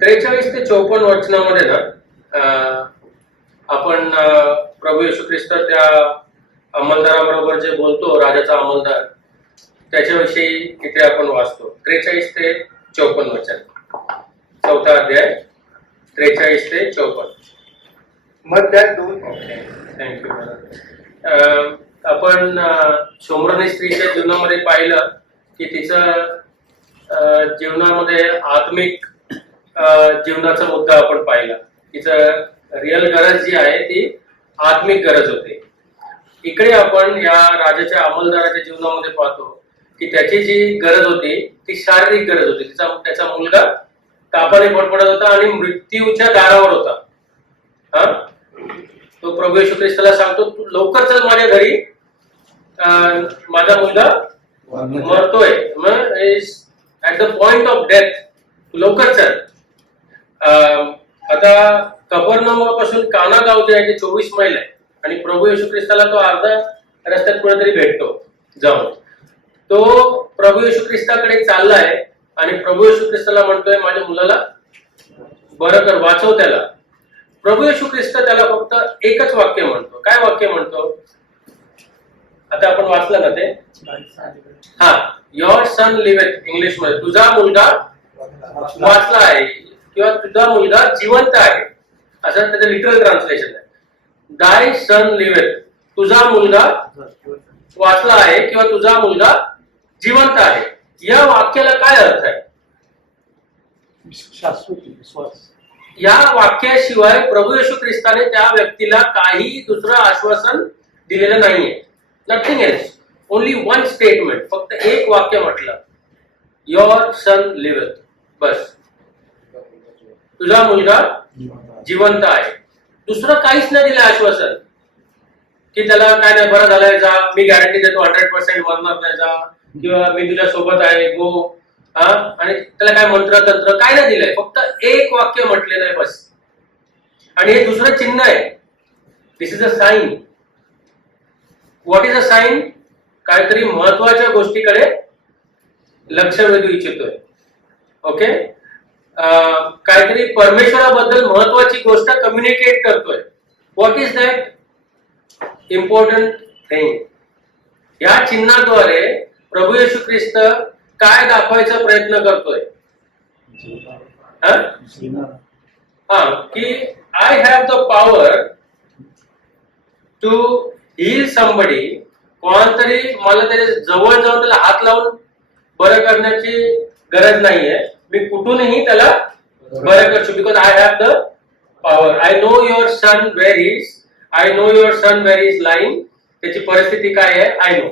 त्रेचाळीस ते चौपन्न वचनामध्ये ना आपण प्रभू येशू ख्रिस्त त्या अंमलदाराबरोबर जे बोलतो राजाचा अंमलदार त्याच्याविषयी इथे आपण वाचतो. त्रेचाळीस ते चौपन्न वचन. चौथा अध्याय त्रेचाळीस ते चौपन्न मग त्या दोन थँक्यू आपण शोम्रनी स्त्रीच्या जीवनामध्ये पाहिलं की तिचं जीवनामध्ये आत्मिक जीवनाचा मुद्दा आपण पाहिला. तिचं रिअल गरज जी आहे ती आत्मिक गरज होती. इकडे आपण या राजाच्या अंमलदाराच्या जीवनामध्ये पाहतो की त्याची जी गरज होती ती शारीरिक गरज होती. तिचा त्याचा मुलगा तापाने फडफडत होता आणि मृत्यूच्या दारावर होता. हा? तो प्रभू येशू ख्रिस्ताला सांगतो तू लवकर चल माझ्या घरी. माझा मुलगा मरतोय. मग at the point of death तू लवकर चल. आता कबरनामापासून काना गाव जे आहे ते चोवीस मैल आहे. आणि प्रभू येशू ख्रिस्ताला तो अर्धा रस्त्यात कुठेतरी भेटतो जाऊन. तो प्रभू येशू ख्रिस्ताकडे चाललाय आणि प्रभू येशू ख्रिस्ताला म्हणतोय माझ्या मुलाला बरं कर वाचव त्याला. प्रभू येशू ख्रिस्त त्याला फक्त एकच वाक्य म्हणतो. काय वाक्य म्हणतो? आता आपण वाचलं ना ते? हा युअर सन लिव्ह इंग्लिशमध्ये. तुझा मुलगा वाचला आहे. किंवा तुझा मुलगा जिवंत आहे. असं त्याचं लिटरल ट्रान्सलेशन आहे. दाय सन लिव्ह तुझा मुलगा वाचला आहे किंवा तुझा मुलगा जिवंत आहे. या वाक्याला काय अर्थ आहे? शाश्वती विश्वास. या वाक्याशिवाय प्रभू येशू ख्रिस्ताने त्या व्यक्तीला काही दुसरं आश्वासन दिलेलं नाहीये. Nothing else only one statement फक्त एक वाक्य म्हटलं. युअर सन लिव्ह बस. तुझा मुलगा जिवंत आहे. दुसरं काहीच नाही दिलं आश्वासन. की त्याला काय नाही बरं झालंय जा. मी गॅरंटी देतो हंड्रेड पर्सेंट मरणार नाही जा. किंवा मी तुझ्या सोबत आहे गो हा? आणि त्याला काय मंत्र तंत्र काय नाही दिलंय. फक्त एक वाक्य म्हटलेलं आहे बस. आणि हे दुसरं चिन्ह आहे. This is a sign what is a sign काहीतरी महत्त्वाच्या गोष्टीकडे लक्ष वेधू इच्छितोय. ओके काहीतरी परमेश्वराबद्दल महत्वाची गोष्ट कम्युनिकेट करतोय. What is that important thing या चिन्हाद्वारे प्रभू येशू ख्रिस्त काय दाखवायचा प्रयत्न करतोय? हा? हा की I have the power to heal somebody कोणतरी मला त्याच्याजवळ जाऊन त्याला हात लावून बरं करण्याची गरज नाहीये. मी कुठूनही त्याला बरं करतो. Because I have the power I know your son where is I know your son where is lying त्याची परिस्थिती काय आहे? I know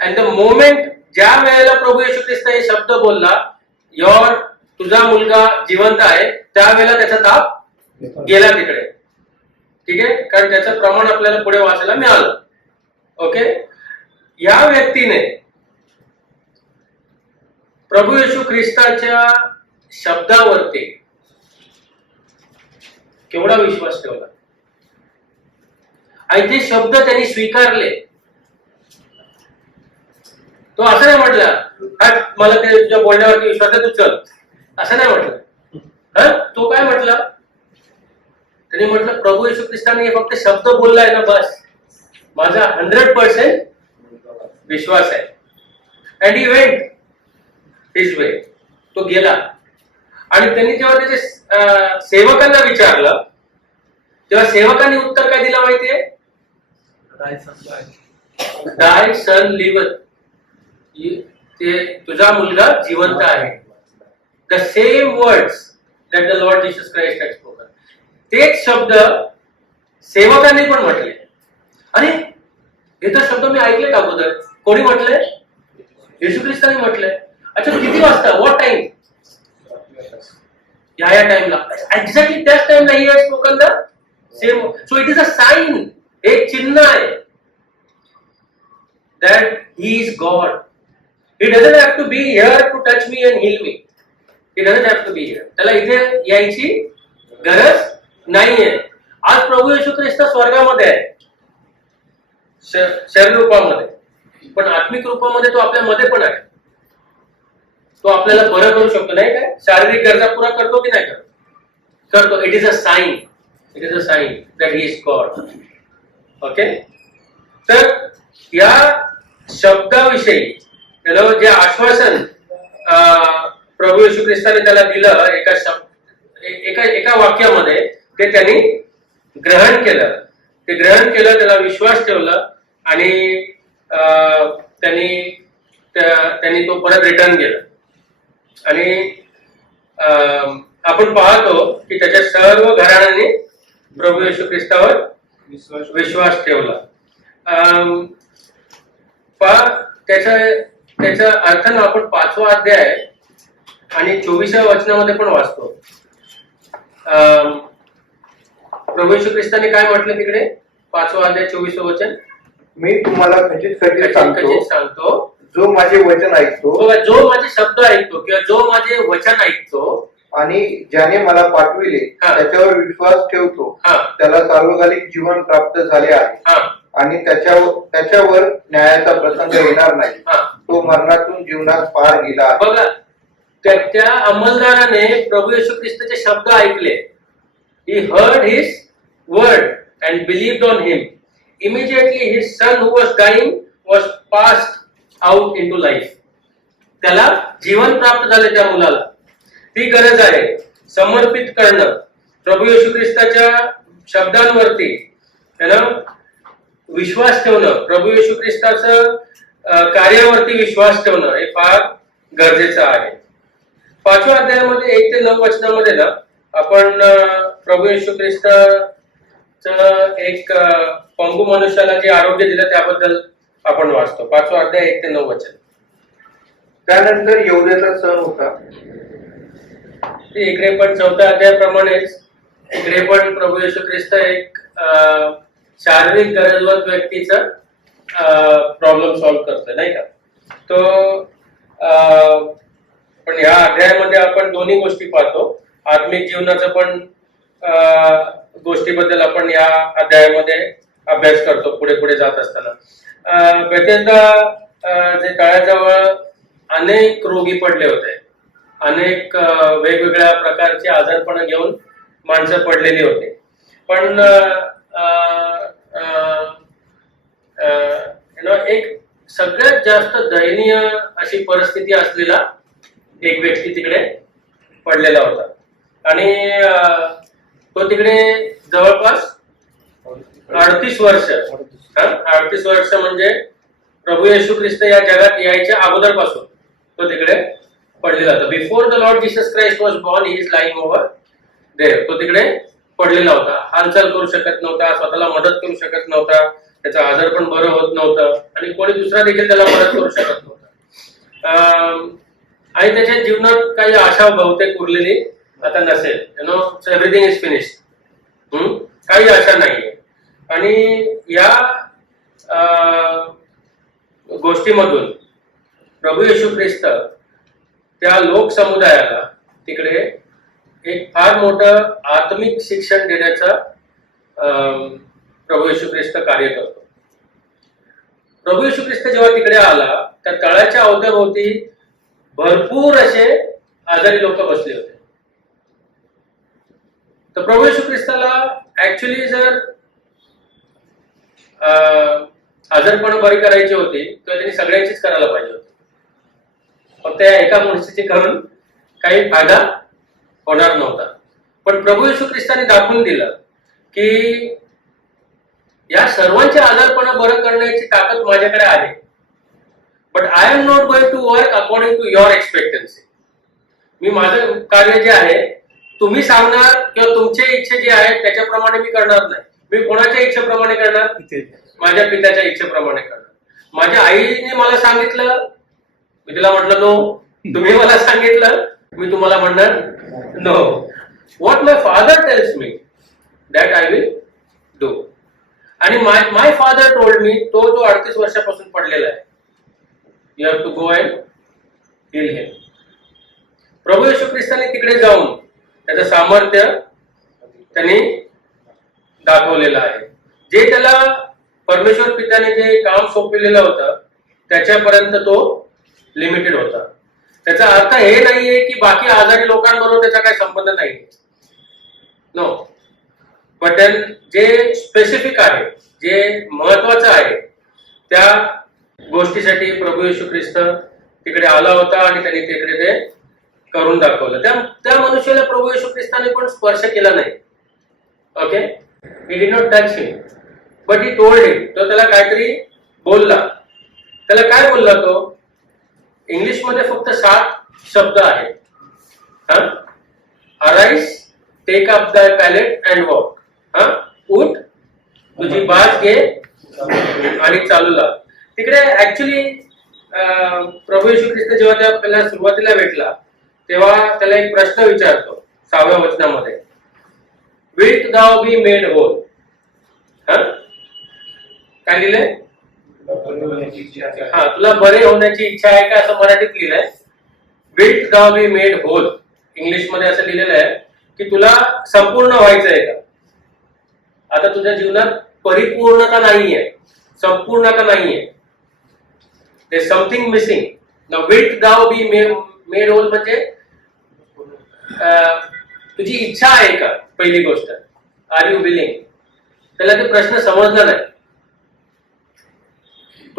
and the moment ज्या वेळेला प्रभू येशू ख्रिस्त हे शब्द बोलला युअर तुझा मुलगा जिवंत आहे त्यावेळेला त्याचा ताप गेला तिकडे. ठीक आहे? कारण त्याचं प्रमाण आपल्याला पुढे वाचायला मिळालं. ओके या व्यक्तीने प्रभू येशू ख्रिस्ताच्या शब्दावरती केवढा विश्वास ठेवला? आणि ते शब्द त्यांनी स्वीकारले. तो असं नाही म्हटला मला ते तुझ्या बोलण्यावरती विश्वास आहे तू चल. असं नाही म्हटलं. हा? तो काय म्हटला? त्यांनी म्हटलं प्रभू येशू ख्रिस्ताने हे फक्त शब्द बोललाय ना बस. माझा हंड्रेड पर्सेंट विश्वास आहे. अँड ही वेंट तो गेला. आणि त्यांनी जेव्हा त्याचे सेवकांना विचारलं तेव्हा सेवकांनी उत्तर काय दिलं माहितीये? दाय सन लिवत ते तुझा मुलगा जिवंत आहे. The same words that the Lord Jesus Christ had spoken तेच शब्द सेवकांनी पण म्हटले. आणि हे तर शब्द मी ऐकले का अगोदर. कोणी म्हटले? येशू ख्रिस्तानी म्हटले. अच्छा किती वाजता? व्हॉट टाइम या या टाइमला एक्झॅक्टली त्याच टाइमला ही आहे spoken the same so it is a sign एक चिन्ह आहे. That he is God He doesn't have to be here to touch me and heal me He doesn't have to be here त्याला इथे यायची गरज नाहीये. आज प्रभू येशू ख्रिस्त स्वर्गामध्ये आहे शरीर रूपामध्ये पण आत्मिक रूपामध्ये तो आपल्या मध्ये पण आहे. तो आपल्याला बरं करू शकतो नाही काय शारीरिक गरजा पुरा करतो की नाही करतो? करतो. It is a sign it is a sign that he is God okay तर या शब्दाविषयी त्याला जे आश्वासन अं, प्रभू येशू ख्रिस्ताने त्याला दिलं एका शब्द एका एका वाक्यामध्ये ते त्यांनी ग्रहण केलं. ते ग्रहण केलं त्याला विश्वास ठेवला आणि अं, त्यांनी त्यांनी तो परत रिटर्न केला. आणि अं, आपण पाहतो की त्याच्या सर्व घराण्याने प्रभू येशू ख्रिस्तावर विश्वास विश्वास ठेवला. त्याच्या त्याचा अर्थ ना आपण पाचवा अध्याय आणि चोवीसव्या वचनामध्ये पण वाचतो. प्रभू येशू ख्रिस्ताने काय म्हटलं तिकडे? पाचवा अध्याय चोवीसवं वचन? मी तुम्हाला खचित सांगतो. जो माझे वचन ऐकतो जो माझे शब्द ऐकतो किंवा जो माझे वचन ऐकतो आणि ज्याने मला पाठविले हा. त्याच्यावर विश्वास ठेवतो हा. त्याला सार्वकालिक जीवन प्राप्त झाले आहे. हा. आणि त्याच्यावर त्याच्यावर न्यायाचा प्रसंग येणार नाही. हा. तो मरणातून जीवनात पार गेला आहे. बघा त्या त्या अंमलदाराने प्रभू येशू ख्रिस्ताचे शब्द ऐकले. He heard his word and believed on him immediately his son who was dying was passed out into life त्याला जीवन प्राप्त झाले त्या मुलाला. ती गरज आहे समर्पित करणं. प्रभू येशू ख्रिस्ताच्या शब्दांवरती विश्वास ठेवणं. प्रभू येशू ख्रिस्ताचं कार्यावरती विश्वास ठेवणं हे फार गरजेचं आहे. पाचव्या अध्यायामध्ये एक ते नऊ वचनामध्ये ना आपण प्रभू येशू ख्रिस्ताचं एक पंगू मनुष्याला जे आरोग्य दिलं त्याबद्दल आपण वाचतो. पाचवा अध्याय एक ते नऊ वचन. त्यानंतर येवद्याचा सण होता. ते इकडे पण चौथ्या अध्यायाप्रमाणेच. इकडे पण प्रभू येशू ख्रिस्त एक अं, शारीरिक गरजवंत व्यक्तीचा प्रॉब्लेम सॉल्व्ह करतोय नाही का? तो पण ह्या अध्यायामध्ये आपण दोन्ही गोष्टी पाहतो. आत्मिक जीवनाचं पण गोष्टीबद्दल आपण या अध्यायामध्ये अभ्यास करतो पुढे पुढे जात असताना. अं, जे तळ्याजवळ अनेक रोगी पडले होते. अनेक वेगवेगळ्या प्रकारचे आजारपण घेऊन माणसं पडलेली होती. पण एक सगळ्यात जास्त दयनीय अशी परिस्थिती असलेला एक व्यक्ती तिकडे पडलेला होता. आणि तो तिकडे जवळपास अडतीस वर्ष अडतीस वर्ष म्हणजे प्रभू येशू ख्रिस्त या जगात यायच्या अगोदरपासून तो तिकडे पडलेला होता. Before the Lord Jesus Christ was born he is lying over there तो तिकडे पडलेला होता. हालचाल करू शकत नव्हता स्वतःला मदत करू शकत नव्हता त्याचं आजार पण बरं होत नव्हतं आणि कोणी दुसरा देखील त्याला मदत करू शकत नव्हता. अं, आणि त्याच्या जीवनात काही आशा बहुतेक उरलेली आता नसेल. You know everything is finish काही आशा नाहीये. आणि या गोष्टीमधून प्रभू येशू ख्रिस्त त्या लोकसमुदायाला तिकडे एक फार मोठं आत्मिक शिक्षण देण्याचं प्रभू येशू ख्रिस्त कार्य करतो. प्रभू येशू ख्रिस्त जेव्हा तिकडे आला त्या तळाच्या अवतीभोवती भरपूर असे आजारी लोक बसले होते. तर प्रभू येशू ख्रिस्ताला ऍक्च्युली जर अं, आजारपण बरे करायची होती किंवा त्यांनी सगळ्यांचीच करायला पाहिजे होते. फक्त या एका मनुष्याची करून काही फायदा होणार नव्हता. पण प्रभू येशू ख्रिस्ताने दाखवून दिलं की या सर्वांचे आजारपण बरं करण्याची ताकद माझ्याकडे आहे. But I am not going to work according to your expectancy मी माझं कार्य जे आहे तुम्ही सांगणार किंवा तुमचे इच्छे जे आहेत त्याच्याप्रमाणे मी करणार नाही. मी कोणाच्या इच्छेप्रमाणे करणार? माझ्या पित्याच्या इच्छेप्रमाणे करणार माझ्या आईने मला सांगितलं मी तिला म्हटलं नो. तुम्ही मला सांगितलं मी तुम्हाला म्हणणार no. What my father tells me that I will do आणि my my father told me तो जो अडतीस वर्षापासून पडलेला आहे you have to go and heal him प्रभू येशू ख्रिस्ताने तिकडे जाऊन त्याचं सामर्थ्य त्यांनी दाखवलेलं आहे. जे त्याला परमेश्वर पित्याने जे काम सोपविलेलं होतं त्याच्यापर्यंत तो लिमिटेड होता. त्याचा अर्थ हे नाहीये की बाकी आजारी लोकांबरोबर त्याचा काही संबंध नाही. नो पण जे स्पेसिफिक आहे जे महत्वाचं आहे त्या गोष्टीसाठी प्रभू येशू ख्रिस्त तिकडे आला होता आणि त्यांनी तिकडे ते करून दाखवलं. त्या त्या मनुष्याला प्रभू येशू ख्रिस्ताने पण स्पर्श केला नाही. Okay he did not touch him but he told him तो त्याला काहीतरी बोलला. त्याला काय बोलला तो? इंग्लिशमध्ये फक्त सात शब्द आहेत. हा? Arise take up the pallet and walk हा? उठ तुझी बाज घे आणि चालू लाग तिकडे ऍक्च्युली प्रभू येशू ख्रिस्त जेव्हा त्या आपल्याला सुरुवातीला भेटला तेव्हा त्याला एक प्रश्न विचारतो सहाव्या वचनामध्ये. विल्ट दाव बी मेड होल हा? काय लिहिलंय? हा तुला बरे होण्याची इच्छा आहे का असं मराठीत लिहिलंय? विल्ट दाव बी मेड होल. इंग्लिशमध्ये असं लिहिलेलं आहे की तुला संपूर्ण व्हायचं आहे का? आता तुझ्या जीवनात परिपूर्णता नाहीये. संपूर्णता नाहीये. ते समथिंग मिसिंग न विल्ट दाव बी मेड होल म्हणजे तुझी इच्छा आहे का? पहिली गोष्ट. आर यू विलिंग त्याला ते प्रश्न समजला नाही.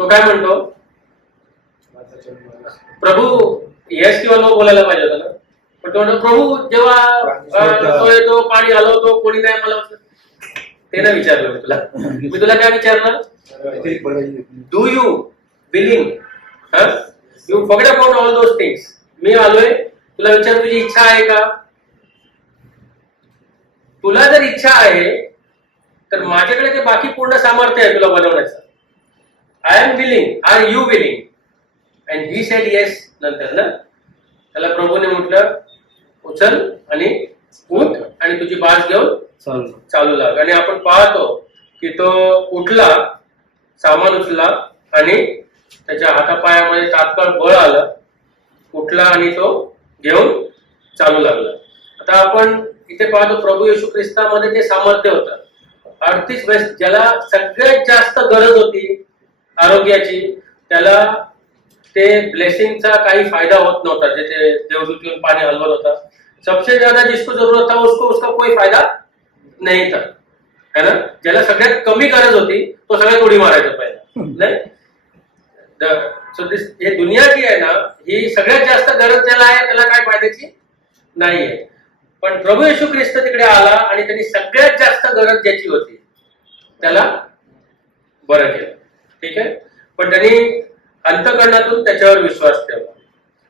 तो काय म्हणतो? प्रभू येस किंवा नो बोलायला पाहिजे होता ना? पण तो म्हणतो प्रभू जेव्हा तो येतो पाणी हलवतो कोणी नाही मला वाटलं." ते नाही विचारलं मी तुला. मी तुला काय विचारलं do you billing you forget about all those things मी आलोय. तुला विचार तुझी इच्छा आहे का? तुला जर इच्छा आहे तर माझ्याकडे ते बाकी पूर्ण सामर्थ्य आहे तुला बनवण्याचं. I am willing are you willing and he said yes नंतर ना. त्याला प्रभूने म्हटलं उचल आणि उठ आणि तुझी बाज घेऊन चालू. चालू लाग. आणि आपण पाहतो की तो उठला सामान उचला आणि त्याच्या हातापायामध्ये तात्काळ बळ आलं. उठला आणि तो घेऊन चालू लागला. आता आपण इथे पाहतो प्रभू येशू ख्रिस्तामध्ये ते सामर्थ्य होतं. अडतीस बेस्ट ज्याला सगळ्यात जास्त गरज होती आरोग्याची त्याला ते ब्लेसिंगचा काही फायदा होत नव्हता जे ते देवदूत येऊन पाणी हलवत होता. सबसे ज्यादा जिसको जरूरत था उसको उसका कोई फायदा नाही था. है ना? ज्याला सगळ्यात कमी गरज होती तो सगळ्यात उडी मारायचा पहिला. नाही? सो दिस हे दुनिया जी आहे ना ही सगळ्यात जास्त गरज ज्याला आहे त्याला काय फायद्याची? नाहीये. पण प्रभू येशू ख्रिस्त तिकडे आला आणि त्यांनी सगळ्यात जास्त गरज ज्याची होती त्याला बरं केलं. ठीक आहे? पण त्यांनी अंतकरणातून त्याच्यावर विश्वास ठेवला.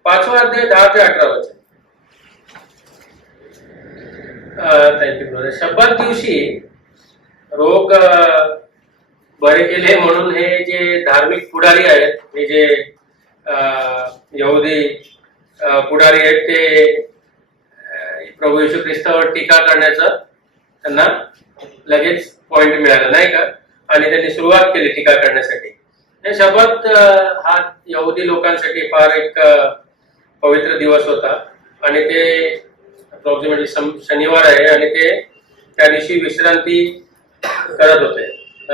पाचवा अध्याय दहा ते अठरा वचन. थँक्यू दिवशी रोग बरे केले म्हणून हे जे धार्मिक पुढारी आहेत हे जे यहुदी पुढारी आहेत ते प्रभू येशू ख्रिस्तावर टीका करण्याचं त्यांना लगेच पॉइंट मिळाला नाही का? आणि त्यांनी सुरुवात केली टीका करण्यासाठी. शपथ हा यहुदी लोकांसाठी फार एक पवित्र दिवस होता. आणि ते अप्रॉक्सिमेटली शनिवार आहे आणि ते त्या दिवशी विश्रांती करत होते.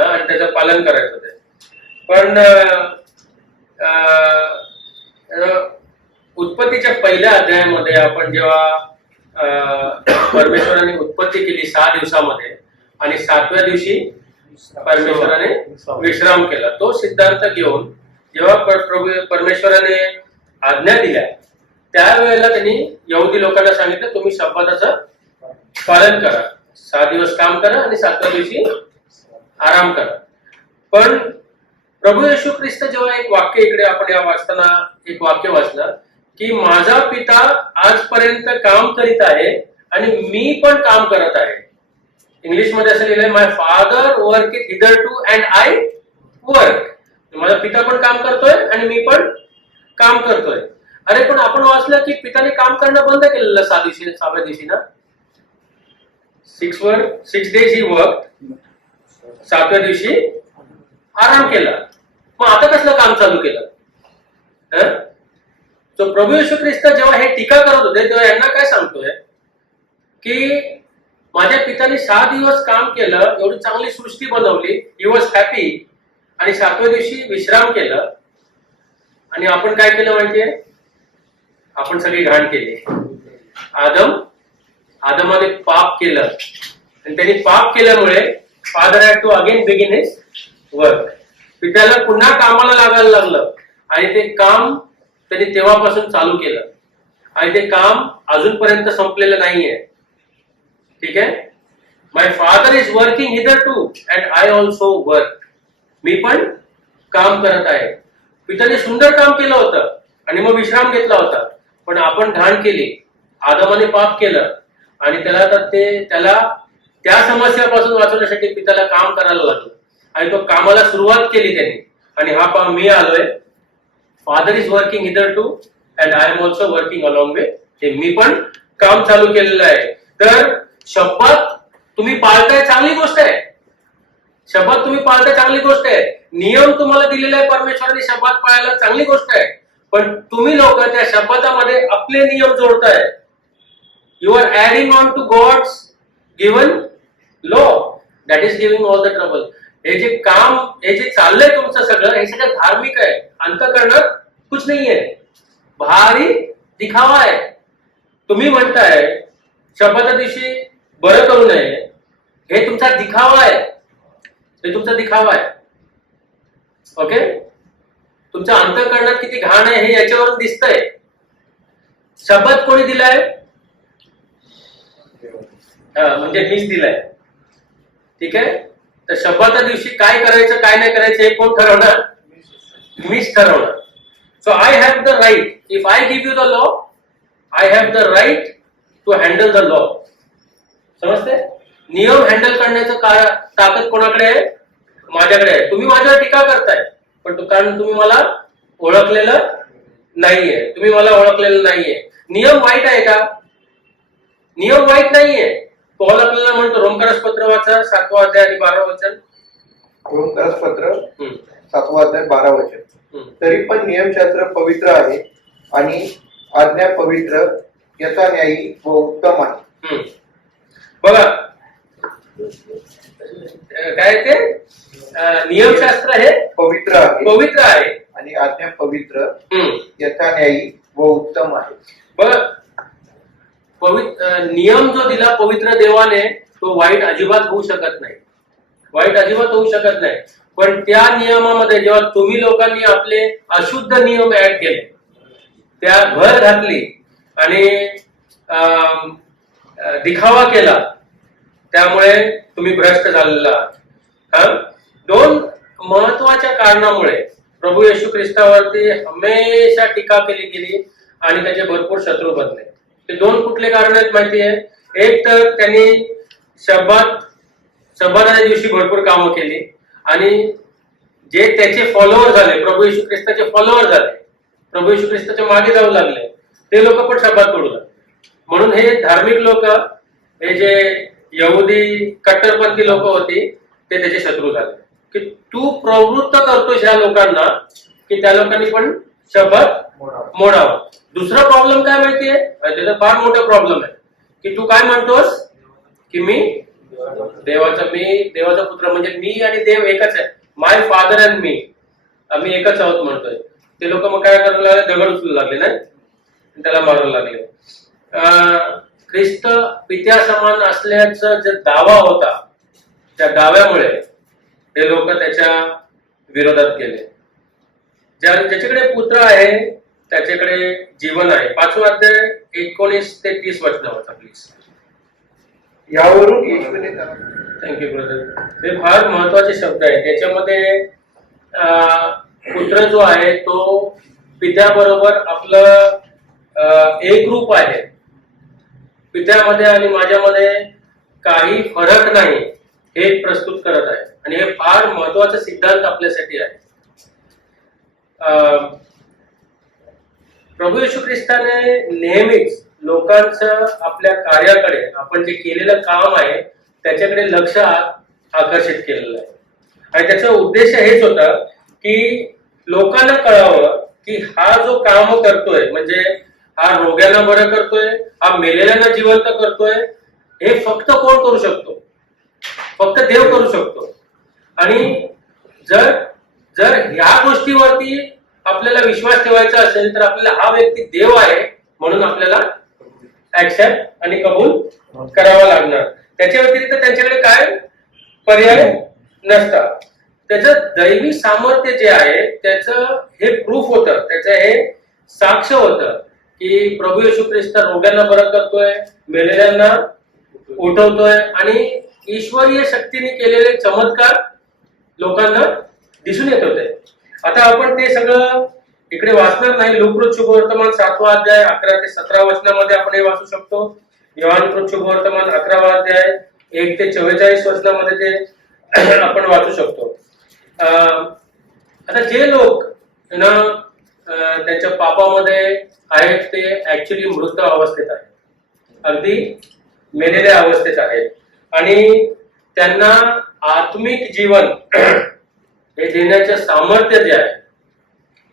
आणि त्याचं पालन करत होते. पण अं, उत्पत्तीच्या पहिल्या अध्यायामध्ये आपण जेव्हा परमेश्वराने उत्पत्ती केली सहा दिवसामध्ये आणि सातव्या दिवशी परमेश्वराने विश्राम केला. तो सिद्धांत घेऊन जेव्हा परमेश्वराने आज्ञा दिल्या त्यावेळेला त्यांनी यहुदी लोकांना सांगितलं तुम्ही शब्दाचं पालन करा. सहा दिवस काम करा आणि सातव्या दिवशी आराम करा. पण प्रभू येशू ख्रिस्त जेव्हा एक वाक्य इकडे आपण या वाचताना एक वाक्य वाचलं की माझा पिता आजपर्यंत काम करीत आहे आणि मी पण काम करत आहे. इंग्लिशमध्ये असं लिहिलंय my father worketh hitherto and I work माझा पिता पण काम करतोय आणि मी पण काम करतोय. अरे पण आपण वाचलं की पिताने काम करणं बंद केलेलं सहा दिवशी सहाव्या दिवशी ना? Six were six days he work सातव्या दिवशी आराम केला. मग आता कसलं काम चालू केलं? तो प्रभू यशू ख्रिस्त जेव्हा हे टीका करत होते तेव्हा यांना काय सांगतोय? की माझ्या पित्याने सहा दिवस काम केलं एवढी चांगली सृष्टी बनवली ही वॉज हॅपी आणि सातव्या दिवशी विश्राम केलं. आणि आपण काय केलं माहितीये? आपण सगळी घाण केली. आदम आदमाने पाप केलं. आणि त्यांनी पाप केल्यामुळे father had to again begin his work पित्याला पुन्हा कामाला लागायला लागलं. आणि ते काम त्यांनी तेव्हापासून चालू केलं. आणि ते काम अजूनपर्यंत संपलेलं नाहीये. ठीक आहे my father is working hitherto and I also work मी पण काम करत आहे. पित्याने सुंदर काम केलं होतं आणि मग विश्राम घेतला होता. पण आपण घाण केली आदमाने पाप केलं आणि त्याला आता ते त्याला त्या समस्यापासून वाचवण्यासाठी पित्याला काम करायला लागलं. आणि तो कामाला सुरुवात केली त्यांनी. आणि हा पा मी आलोय. Father is working hitherto and I am also working along with ते मी पण काम चालू केलेलं आहे. तर शपथ तुम्ही पाळताय चांगली गोष्ट आहे. शपथ तुम्ही पाळताय चांगली गोष्ट आहे. नियम तुम्हाला दिलेला आहे परमेश्वराने शपथ पाळायला चांगली गोष्ट आहे. पण तुम्ही लोक त्या शपथामध्ये आपले नियम जोडताय. You are adding on to God's given law that is giving all the trouble हे जे काम हे जे चाललंय तुमचं सगळं हे सगळं धार्मिक आहे. अंतकरणात कुछ नाहीये. भारी दिखावा आहे. तुम्ही म्हणताय शपथा दिवशी बरं करू नये. हे तुमचा दिखावा आहे. हे तुमचा दिखावा आहे. ओके तुमच्या अंतकरणात किती घाण आहे हे याच्यावरून दिसतंय. शपथ कोणी दिलाय? म्हणजे मीच दिलाय. ठीक आहे? तर शब्दाच्या दिवशी काय करायचं काय नाही करायचं हे कोण ठरवणार? मीच ठरवणार. So I have the right if I give you the law I have the right to handle the law समजते? नियम हँडल करण्याचं ताकद कोणाकडे आहे? माझ्याकडे आहे. तुम्ही माझ्यावर टीका करताय. पण तो कारण तुम्ही मला ओळखलेलं नाहीये. तुम्ही मला ओळखलेलं नाहीये. नियम वाईट आहे का? नियम वाईट नाहीये. पॉल आपल्याला म्हणतो रोमकारस पत्र वाचा सातवा अध्याय आणि बारा वचन. दोन पत्र सातवा अध्याय बारा वचन. तरी पण नियमशास्त्र पवित्र आहे आणि आज्ञा पवित्र याचा न्यायी व उत्तम आहे. बघा. काय ते? नियमशास्त्र हे पवित्र आहे. पवित्र आहे. आणि आज्ञा पवित्र हम्म. याचा न्यायी व उत्तम आहे. बघा. पवित्र नियम जो दिला पवित्र देवाने तो वाईट अजिबात होऊ शकत नाही. वाईट अजिबात होऊ शकत नाही. पण त्या नियमामध्ये जेव्हा तुम्ही लोकांनी आपले अशुद्ध नियम ऍड केले त्या भर घातली आणि दिखावा केला त्यामुळे तुम्ही भ्रष्ट झालेला आहात. हा? दोन महत्त्वाच्या कारणामुळे प्रभू येशू ख्रिस्तावरती हमेशा टीका केली गेली आणि त्याचे भरपूर शत्रू बनले. ते दोन कुठले कारण आहेत माहिती आहे? एक तर त्यांनी शब्दात शब्दाच्या दिवशी भरपूर कामं केली आणि जे त्याचे फॉलोअर झाले प्रभू येशू ख्रिस्ताचे फॉलोअर झाले प्रभू येशू ख्रिस्ताच्या मागे जाऊ लागले ते लोक पण शब्दात पडू लागले. म्हणून हे धार्मिक लोक हे जे यहुदी कट्टरपंथी लोक होती ते त्याचे शत्रू झाले. की तू प्रवृत्त करतोस ह्या लोकांना की त्या लोकांनी पण शपथ मोडावं. दुसरा प्रॉब्लेम काय माहितीये? त्याचा फार मोठा प्रॉब्लेम आहे. की तू काय म्हणतोस? की मी देवाचा मी देवाचा पुत्र म्हणजे मी आणि देव एकच आहे. माय फादर अँड मी आम्ही एकच आहोत म्हणतोय. ते लोक मग काय करायला लागले? दगड उचलू लागले ना आणि त्याला मारायला लागले. ख्रिस्त पित्या समान असल्याचा जो दावा होता त्या दाव्यामुळे हे लोक त्याच्या विरोधात गेले. ज्या ज्याच्याकडे पुत्र आहे त्याच्याकडे जीवन आहे. पाचवा अध्याय एकोणीस ते तीस वचनावरचा प्लीज यावरून थँक्यू ब्रदर हे फार महत्त्वाचे शब्द आहे त्याच्यामध्ये पुत्र जो आहे तो पित्याबरोबर आपलं एक रूप आहे. पित्यामध्ये आणि माझ्यामध्ये काही फरक नाही हे प्रस्तुत करत आहे. आणि हे फार महत्त्वाचा सिद्धांत आपल्यासाठी आहे. प्रभू येशू ख्रिस्ताने नेहमीच लोकांचं आपल्या कार्याकडे आपण जे केलेलं काम आहे त्याच्याकडे लक्ष आकर्षित केलेलं आहे. आणि त्याचा उद्देश हेच होता की लोकांना कळावं की हा जो काम करतोय म्हणजे हा रोग्यांना बरं करतोय हा मेलेल्यांना जिवंत करतोय हे फक्त कोण करू शकतो? फक्त देव करू शकतो. आणि जर जर ह्या गोष्टीवरती आपल्याला विश्वास ठेवायचा असेल तर आपल्याला हा व्यक्ती देव आहे म्हणून आपल्याला ऍक्सेप्ट आणि कबूल करावा लागणार. त्याच्या व्यतिरिक्त त्यांच्याकडे काय पर्याय नसतात. त्याचं दैवी सामर्थ्य जे आहे त्याचं हे प्रूफ होतं त्याचं हे साक्ष होतं. की प्रभू येशू ख्रिस्त रोग्यांना बरं करतोय मेलेल्यांना उठवतोय आणि ईश्वरीय शक्तीने केलेले चमत्कार लोकांना दिसून येत होते. आता आपण ते सगळं इकडे वाचणार नाही. लोककृत शुभवर्तमान सातवा अध्याय अकरा ते सतरा वचनामध्ये आपण हे वाचू शकतो. योहानकृत शुभवर्तमान अकरावा अध्याय एक ते चव्वेचाळीस वचनामध्ये ते आपण वाचू शकतो. अं, आता जे लोक ना त्यांच्या पापामध्ये आहेत ते ऍक्च्युली मृत अवस्थेत आहेत अगदी मेलेल्या अवस्थेत आहेत आणि त्यांना आत्मिक जीवन हे देण्याचे सामर्थ्य जे आहे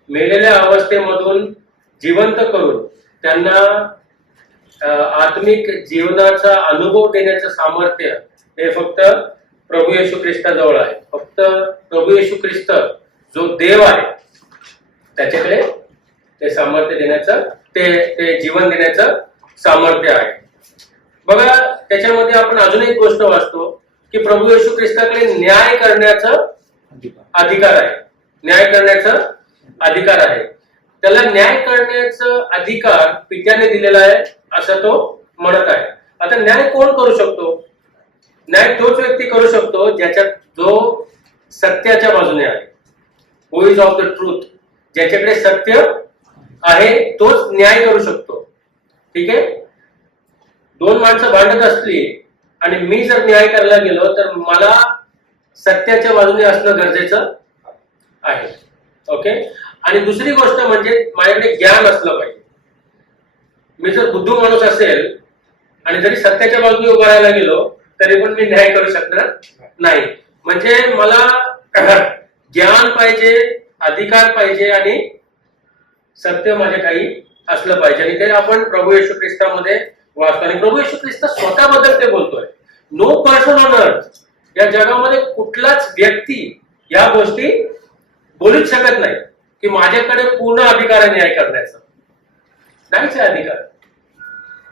मेलेल्या अवस्थेमधून जिवंत करून त्यांना आत्मिक जीवनाचा अनुभव देण्याचं सामर्थ्य हे फक्त प्रभू येशू ख्रिस्ताजवळ आहे. फक्त प्रभू येशू ख्रिस्त जो देव आहे त्याच्याकडे ते सामर्थ्य देण्याचं ते ते जीवन देण्याचं सामर्थ्य आहे. बघा त्याच्यामध्ये आपण अजून एक गोष्ट वाचतो की प्रभू येशू ख्रिस्ताकडे न्याय करण्याचं अधिकार आहे. न्याय करण्याचा अधिकार आहे. त्याला न्याय करण्याचा अधिकार पित्याने दिलेला आहे असं तो म्हणत आहे. आता न्याय कोण करू शकतो? न्याय तोच व्यक्ती करू शकतो ज्याच्यात जो सत्याच्या बाजूने आहे. Who is of the truth ज्याच्याकडे सत्य आहे तोच न्याय करू शकतो. ठीक आहे? दोन माणसं भांडत असली आणि मी जर न्याय करायला गेलो तर मला सत्याच्या बाजूने असणं गरजेचं आहे. ओके? आणि दुसरी गोष्ट म्हणजे माझ्याकडे ज्ञान असलं पाहिजे. मी जर बुद्धू माणूस असेल आणि जरी सत्याच्या बाजूने उभा राहायला गेलो तरी पण मी न्याय करू शकणार नाही. म्हणजे मला ज्ञान पाहिजे अधिकार पाहिजे आणि सत्य माझ्या काही असलं पाहिजे. आणि ते आपण प्रभू येशू ख्रिस्तामध्ये वाचतो. आणि प्रभू येशू ख्रिस्त स्वतःबद्दल ते बोलतोय. नो पर्सन ऑन अर्थ या जगामध्ये कुठलाच व्यक्ती या गोष्टी बोलूच शकत नाही. की माझ्याकडे पूर्ण अधिकार आहे न्याय करण्याचा. नाहीच आहे अधिकार.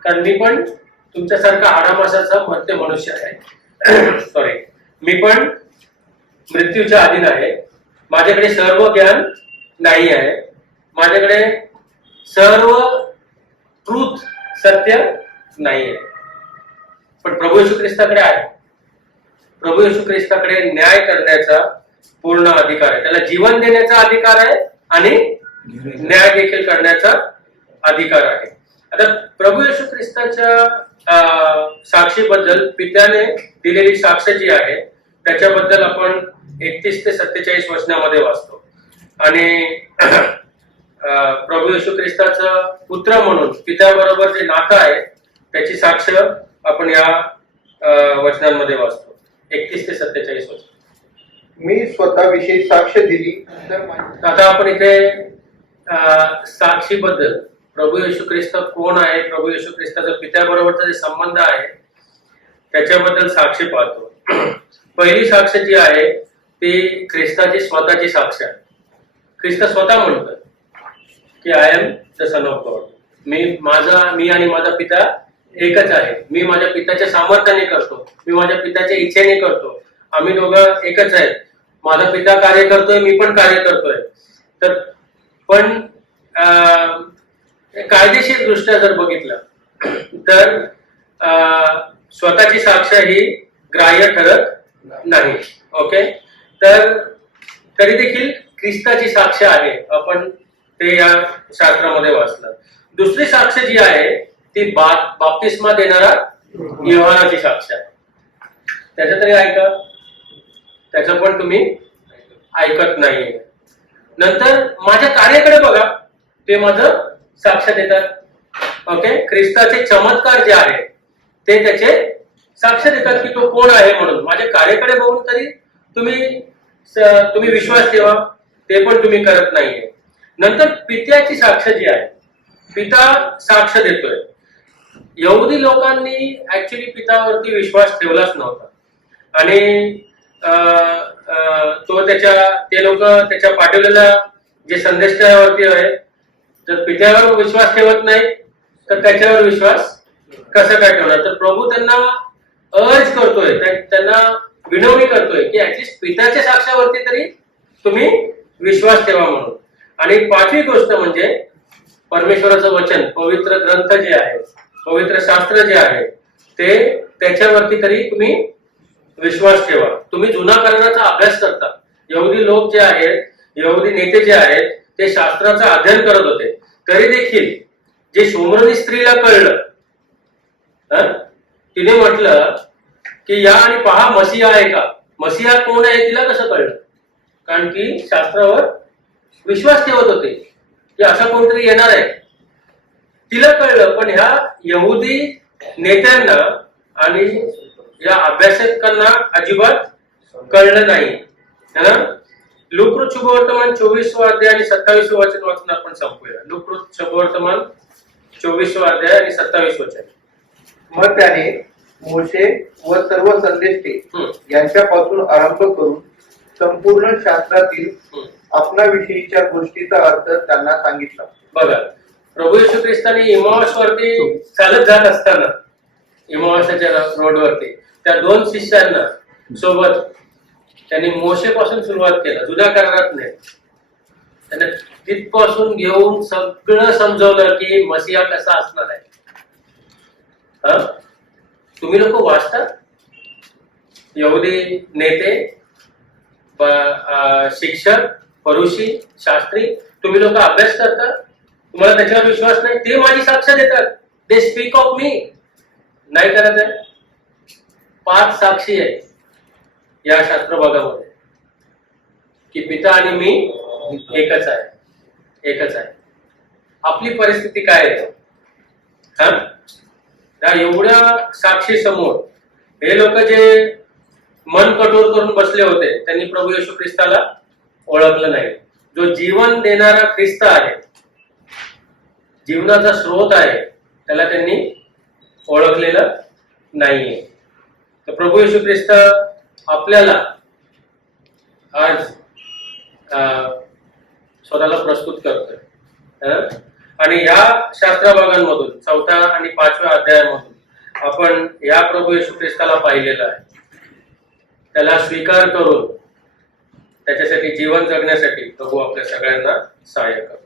कारण मी पण तुमच्यासारखा आरामासाचा मत्य मनुष्य आहे. सॉरी मी पण मृत्यूच्या अधीन आहे. माझ्याकडे सर्व ज्ञान नाही आहे. माझ्याकडे सर्व ट्रूथ सत्य नाही आहे. पण प्रभू येशू ख्रिस्ताकडे आहे. प्रभू येशू ख्रिस्ताकडे न्याय करण्याचा पूर्ण अधिकार आहे. त्याला जीवन देण्याचा अधिकार आहे आणि न्याय देखील करण्याचा अधिकार आहे. आता प्रभू येशू ख्रिस्ताच्या अं, साक्षीबद्दल पित्याने दिलेली साक्ष जी आहे त्याच्याबद्दल आपण एकतीस ते सत्तेचाळीस वचनामध्ये वाचतो. आणि प्रभू येशू ख्रिस्ताचं पुत्र म्हणून पित्याबरोबर जे नातं आहे त्याची साक्ष आपण या वचनांमध्ये वाचतो. एकतीस ते सत्तेचाळीस वचन. मी स्वतःविषयी साक्ष दिली. तर आता आपण इथे अं, साक्षीबद्दल प्रभू येशू ख्रिस्त कोण आहे प्रभू येशू ख्रिस्ताचा पित्याबरोबरचा जे संबंध आहे त्याच्याबद्दल साक्षी पाहतो. पहिली साक्ष जी आहे ते ख्रिस्ताची स्वतःची साक्ष आहे ख्रिस्त स्वतः म्हणतात की I am the son of God मी माझा मी आणि माझा पिता एकच आहे. मी माझ्या पिताच्या सामर्थ्याने करतो. मी माझ्या पिताच्या इच्छेने करतो. आम्ही दोघं एकच आहेत. माझा पिता कार्य करतोय मी पण कार्य करतोय. तर पण अं, कायदेशीर दृष्ट्या जर बघितलं तर अं, स्वतःची साक्ष ही ग्राह्य ठरत नाही. ओके? तर तरी देखील ख्रिस्ताची साक्ष आहे. आपण ते या शास्त्रामध्ये वाचलं. दुसरी साक्ष जी आहे ती बा बाप्तिस्मा देणारा योहानाची साक्ष आहे. त्याचं तरी ऐका. त्याचं पण तुम्ही ऐकत नाहीये. नंतर माझ्या कार्याकडे बघा. ते माझं साक्ष देतात. ओके? ख्रिस्ताचे चमत्कार जे आहे ते त्याचे साक्ष देतात की तो कोण आहे म्हणून. माझ्या कार्याकडे बघून तरी तुम्ही तुम्ही विश्वास ठेवा ते पण तुम्ही करत नाहीये. नंतर पित्याची साक्ष जी आहे पिता साक्ष देतोय. यहुदी लोकांनी ऍक्च्युली पितावरती विश्वास ठेवलाच नव्हता. आणि तो त्याच्या ते लोक त्याच्या पाठवलेला जे संदेश त्यावरती आहे जर पित्यावर विश्वास ठेवत नाही तर त्याच्यावर विश्वास कसा काय ठेवणार? तर प्रभू त्यांना अर्ज करतोय. त्या- त्यांना विनवणी करतोय की ऍटलिस्ट पित्याच्या साक्षावरती तरी तुम्ही विश्वास ठेवा म्हणून. आणि पाचवी गोष्ट म्हणजे परमेश्वराचं वचन पवित्र ग्रंथ जे आहे पवित्र शास्त्र जे आहे ते त्याच्यावरती तरी तुम्ही विश्वास ठेवा. तुम्ही जुना करण्याचा अभ्यास करता. यहुदी लोक जे आहेत यहुदी नेते जे आहेत ते शास्त्राचं अध्ययन करत होते. तरी देखील जे शोमरनी स्त्रीला कळलं तिने म्हटलं की या आणि पहा मसिहा आहे का? मसिहा कोण आहे तिला कसं कळलं? कारण की शास्त्रावर विश्वास ठेवत होते की असा कोणतरी येणार आहे. तिला कळलं पण ह्या यहुदी नेत्यांना आणि या अभ्यासकांना अजिबात कळलं नाही. है ना? लुकृत शुभवर्तमान चोवीस अध्याय आणि सत्तावीस वाचन वाचून आपण संपूया. लुकृत शुभवर्तमान चोवीस अध्याय आणि सत्तावीस वचन. मग त्याने मोशे व सर्व संदेष्टे यांच्यापासून आरंभ करून संपूर्ण शास्त्रातील हम्म. आपणाविषयीच्या गोष्टीचा अर्थ त्यांना सांगितला. बघा प्रभू येशू ख्रिस्ताने इमावास वरती चालत जात असताना इमावासाच्या रोडवरती त्या दोन शिष्यांना सोबत त्यांनी मोशेपासून सुरुवात केलं जुन्या करारात नाही त्यांना तिथपासून घेऊन सगळं समजवलं की मसिहा कसा असणार आहे. हा? तुम्ही लोक वाचता? एवढे नेते शिक्षक परुषी शास्त्री तुम्ही लोक अभ्यास करता? तुम्हाला त्याच्यावर विश्वास नाही? ते माझी साक्ष देतात. दे स्पीक ऑफ मी नाही करत आहे? पाच साक्षी आहे या शास्त्र भागामध्ये की पिता आणि मी एकच आहे. एकच आहे. आपली परिस्थिती काय आहे? हा? त्या एवढ्या साक्षी समोर हे लोक जे मन कठोर करून बसले होते त्यांनी प्रभू येशू ख्रिस्ताला ओळखलं नाही. जो जीवन देणारा ख्रिस्त आहे जीवनाचा स्रोत आहे त्याला त्यांनी ओळखलेलं नाहीये. तर प्रभू येशू ख्रिस्त आपल्याला आज स्वतःला प्रस्तुत करतोय. आणि या शास्त्रभागांमधून चौथ्या आणि पाचव्या अध्यायामधून आपण या प्रभू येशू ख्रिस्ताला पाहिलेलं आहे. त्याला स्वीकार करून त्याच्यासाठी जीवन जगण्यासाठी प्रभू आपल्या सगळ्यांना सहाय्य करतो